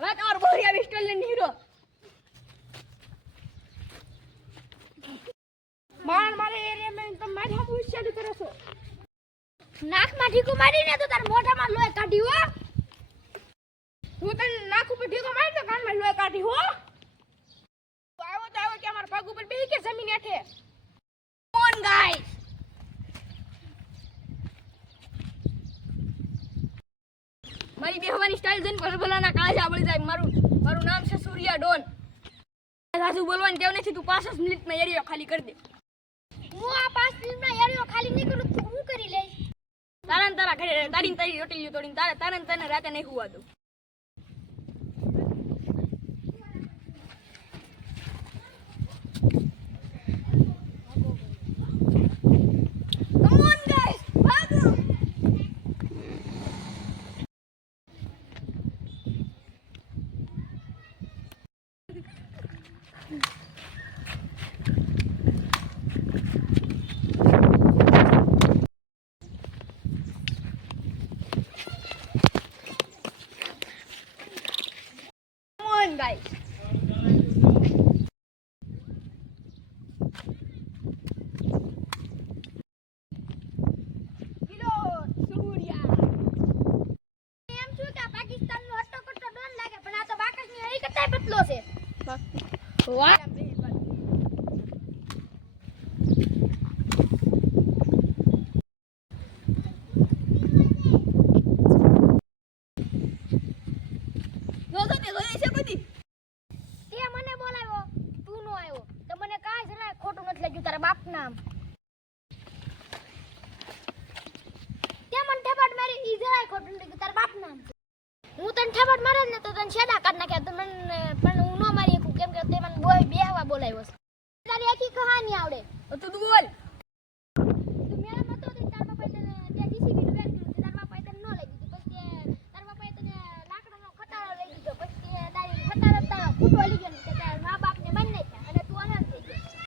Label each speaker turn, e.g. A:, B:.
A: હવે તમારો બોરિયા વિસ્ટલ ને હીરો.
B: માર મારે એરિયામાં તમે મારી હાથ ઉછાળી કરો છો.
A: નાકમાં ઢીકો મારીને તો તાર મોઢામાં લોહી કાઢી હો.
B: હું તને નાક ઉપર ઢીકો મારી તો કાનમાં લોહી કાઢી હો. તો આવો તો આવો કે અમારા પગ ઉપર બેહી કે જમીન હેઠે.
A: કોણ ગાઈસ મારી બેહવાની સ્ટાઇલ જોઈને ભલભલાના કાળજા બળી જાય મારું મારું નામ છે સૂર્યા ડોન. સાસુ બોલવાની ટેવ નથી તું પાંચ જ મિનિટમાં એરિયો ખાલી કરી દે.
B: હું આ પાંચ મિનિટમાં એરિયો ખાલી નહીં કરું તું હું કરી લઈશ
A: તારા તારા ઘરે તારી તારી રોટલીઓ તોડીને તારા તારા તને રાતે નહીં હોવા દઉં. Come on, guys. Hello,
B: એમ છું કે આ પાકિસ્તાનનો હટ્ટો કટ્ટો ડોન લાગે પણ આ તો બાકસની હરી કરતાય પતલો છે લાગ્યું તારા બાપ નામ તે મને ઠેપાટ મારી ઈ જરાય ખોટું તારા બાપ હું તને ઠેપાટ મારે ને તો તને છેડા કાઢ નાખ્યા નહીં આવડે. તો તું બોલ. તું મેળા તને તે જીસીબી નું બેન કર્યું તને ન લઈ દીધું પછી તાર તને લાકડાનો ખટારો
A: લઈ દીધો પછી તારી ખટારો તારો ફૂટો લઈ ગયો